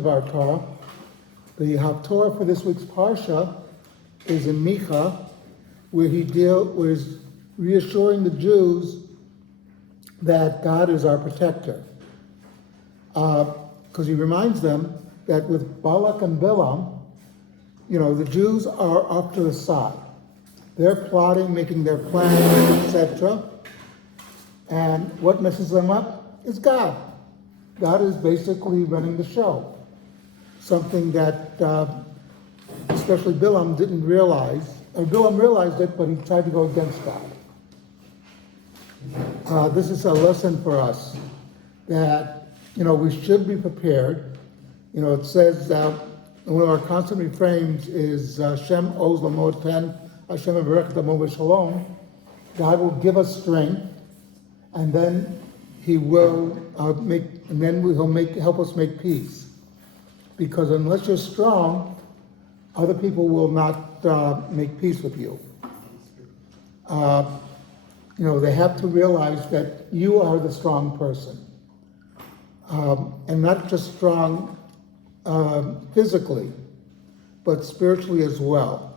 of our Torah. The Haftorah for this week's Parsha is in Micah, where he's reassuring the Jews that God is our protector. Because he reminds them that with Balak and Bilam, the Jews are off to the side. They're plotting, making their plans, etc. And what messes them up is God. God is basically running the show. Something that especially Bilam didn't realize, or Bilam realized it, but he tried to go against God. This is a lesson for us that, we should be prepared. It says, one of our constant refrains is, Hashem oz lamod pen, Hashem avarech damo v'shalom. God will give us strength, and then He will help us make peace. Because unless you're strong, other people will not make peace with you. They have to realize that you are the strong person. And not just strong physically, but spiritually as well.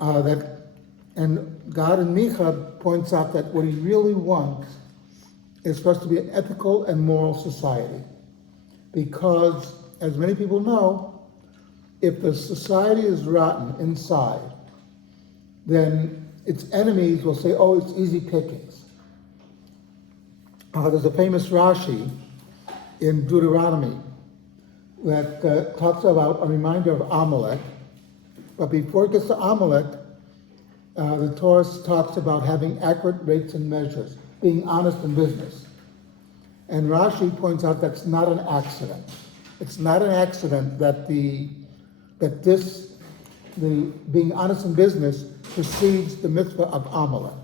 And God in Micah points out that what He really wants is for us to be an ethical and moral society. Because, as many people know, if the society is rotten inside, then its enemies will say, oh, it's easy pickings. There's a famous Rashi in Deuteronomy that talks about a reminder of Amalek. But before it gets to Amalek, the Torah talks about having accurate rates and measures, being honest in business. And Rashi points out that's not an accident. It's not an accident that the being honest in business precedes the mitzvah of Amalek.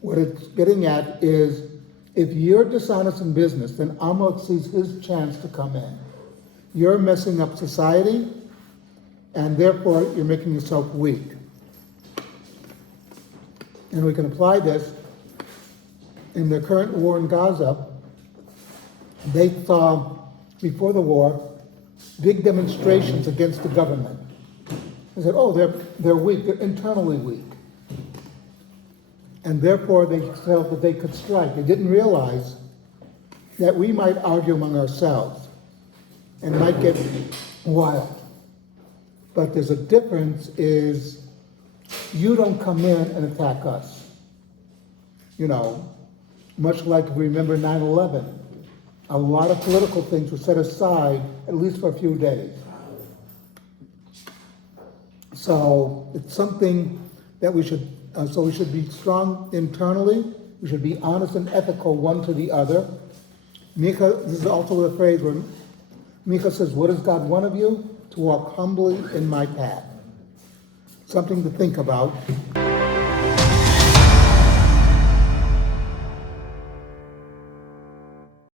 What it's getting at is, if you're dishonest in business, then Amalek sees his chance to come in. You're messing up society, and therefore you're making yourself weak. And we can apply this in the current war in Gaza. They saw, before the war, big demonstrations against the government. They said, oh, they're weak, they're internally weak. And therefore they felt that they could strike. They didn't realize that we might argue among ourselves and might get wild. But there's a difference is you don't come in and attack us. Much like we remember 9/11. A lot of political things were set aside, at least for a few days. So it's something that we should be strong internally. We should be honest and ethical one to the other. Micah, this is also the phrase where Micah says, what does God want of you? To walk humbly in my path. Something to think about.